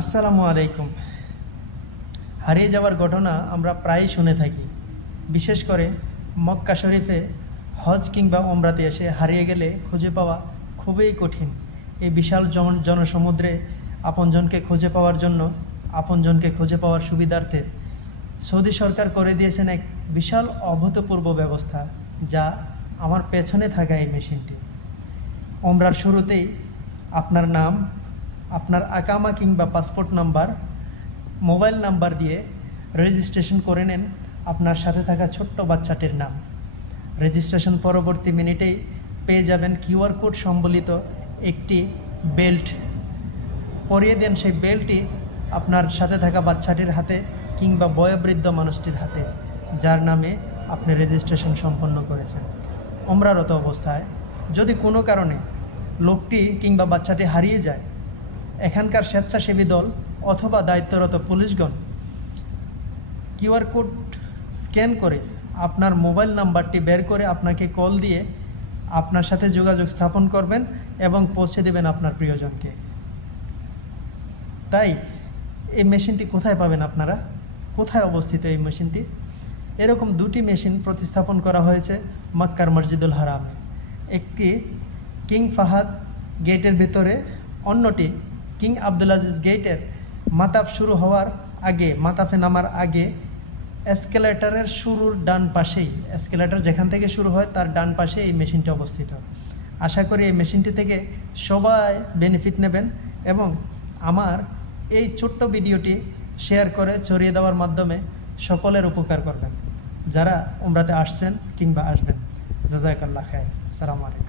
আসসালামু আলাইকুম। হারিয়ে যাওয়ার ঘটনা আমরা প্রায়ই শুনে থাকি। বিশেষ করে মক্কা শরীফে হজ কিংবা ওমরাতে এসে হারিয়ে গেলে খুঁজে পাওয়া খুবই কঠিন। এই বিশাল জনসমুদ্রে আপনজনকে খুঁজে পাওয়ার জন্য, আপনজনকে খুঁজে পাওয়ার সুবিধার্থে সৌদি সরকার করে দিয়েছেন এক বিশাল অভূতপূর্ব ব্যবস্থা, যা আমার পেছনে থাকা এই মেশিনটি। ওমরার শুরুতেই আপনার নাম, আপনার আকামা কিংবা পাসপোর্ট নাম্বার, মোবাইল নাম্বার দিয়ে রেজিস্ট্রেশন করে নেন আপনার সাথে থাকা ছোট্ট বাচ্চাটির নাম। রেজিস্ট্রেশন পরবর্তী মিনিটেই পেয়ে যাবেন কিউআর কোড সম্বলিত একটি বেল্ট। পরিয়ে দেন সেই বেল্টটি আপনার সাথে থাকা বাচ্চাটির হাতে কিংবা বয়োবৃদ্ধ মানুষটির হাতে, যার নামে আপনি রেজিস্ট্রেশন সম্পন্ন করেছেন। ওমরারত অবস্থায় যদি কোনো কারণে লোকটি কিংবা বাচ্চাটি হারিয়ে যায়, এখানকার স্বেচ্ছাসেবী দল অথবা দায়িত্বরত পুলিশগণ কিউআর কোড স্ক্যান করে আপনার মোবাইল নাম্বারটি বের করে আপনাকে কল দিয়ে আপনার সাথে যোগাযোগ স্থাপন করবেন এবং পৌঁছে দেবেন আপনার প্রিয়জনকে। তাই এই মেশিনটি কোথায় পাবেন আপনারা? কোথায় অবস্থিত এই মেশিনটি? এরকম দুটি মেশিন প্রতিস্থাপন করা হয়েছে মক্কার মসজিদুল হারামে। একটি কিং ফাহাদ গেটের ভিতরে, অন্যটি কিং আব্দুল আজিজ গেটের মাতাফ শুরু হওয়ার আগে, মাতাফে নামার আগে এসকেলেটরের শুরুর ডান পাশেই, এসকেলেটর যেখান থেকে শুরু হয় তার ডান পাশে এই মেশিনটি অবস্থিত। আশা করি এই মেশিনটি থেকে সবাই বেনিফিট নেবেন এবং আমার এই ছোট্ট ভিডিওটি শেয়ার করে ছড়িয়ে দেওয়ার মাধ্যমে সকলের উপকার করবেন, যারা উমরাতে আসছেন কিংবা আসবেন। জাযাকাল্লাহ খায়র। আসসালামু আলাইকুম।